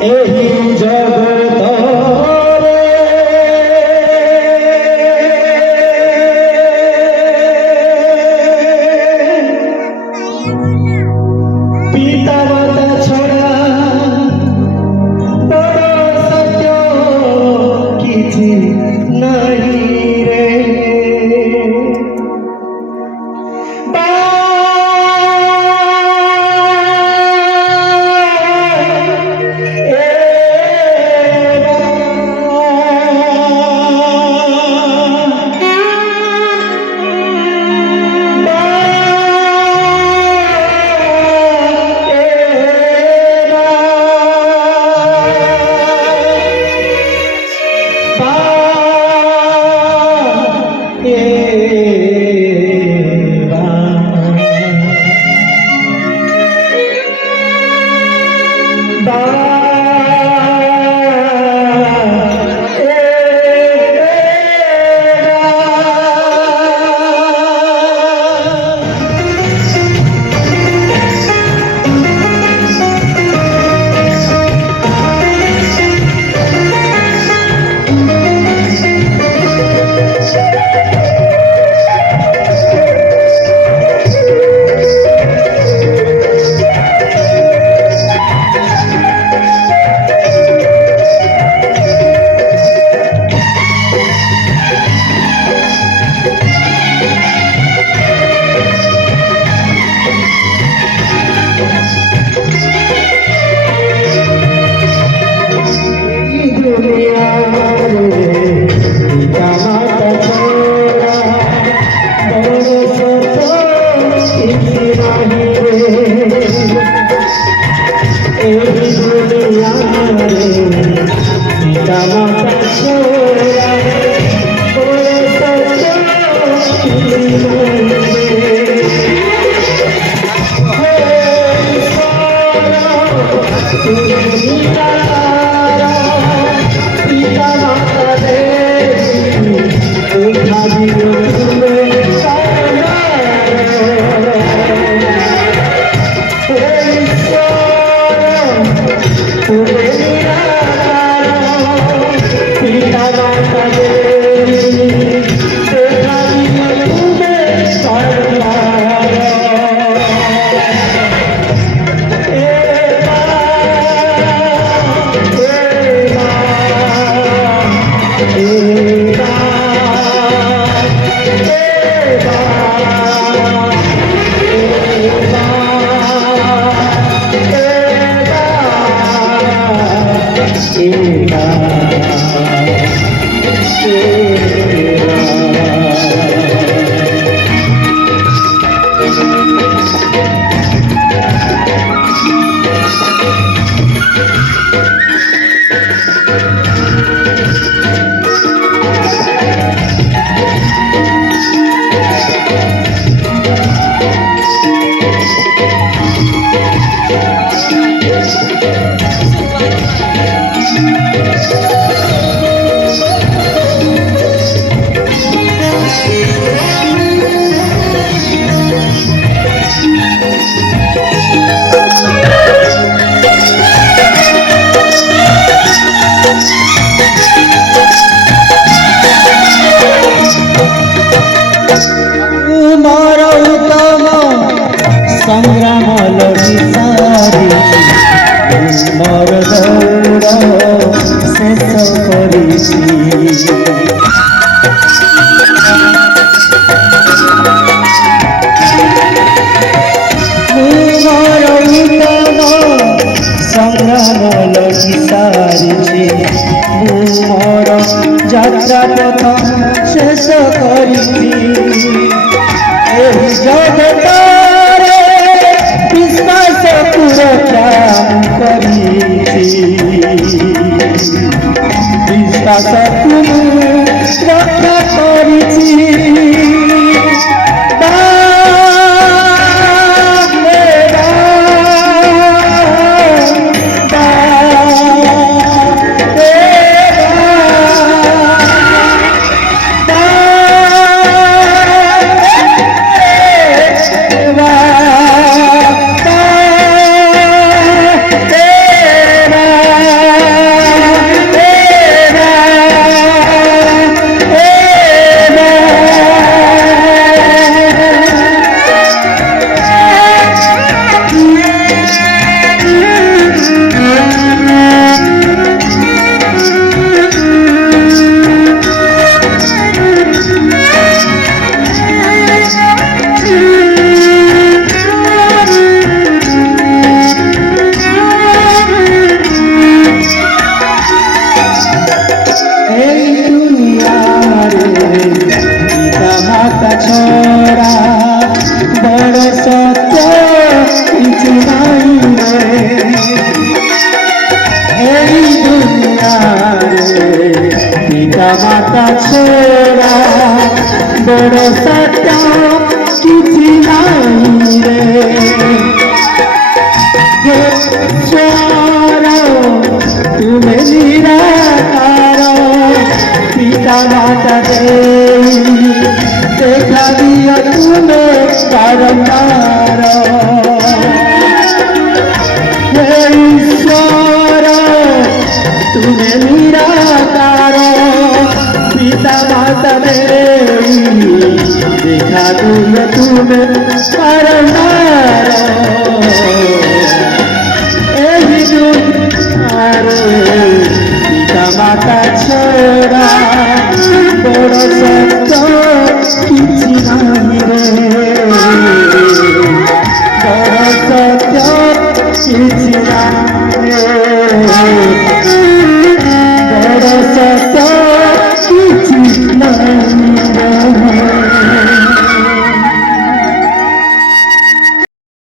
एही जगतरे पिता माता छड़ा बड़ सत्य किछि नहीं रे। संग्राम लगिसारी मोर दौड़ शेष करिछि मोर उत्तम संग्राम लगिसारी मोर यात्रा पथ शेष करिछि एहि जगत विश्वास सुरक्षा विश्वास रक्षा ଛଡ଼ା ବଡ଼ ସତ୍ୟ କିଛି ନାହିଁ ରେ ଈଶ୍ୱର ତୁମେ ନିରାକାର ପିତା ମାତା ଦେଇ ଦେଖା ଦିଅ ତୁମେ ବାରମ୍ବାର हे ईश्वर तुम्हें निराकार पिता माता देई देखा दूँ तुम्हें बारंबार एही दुनियारे पिता माता छड़ा बड़ सत्य किछि नाही रे बड़ सत्य किछि नाही बड़ सत्य किछि नाही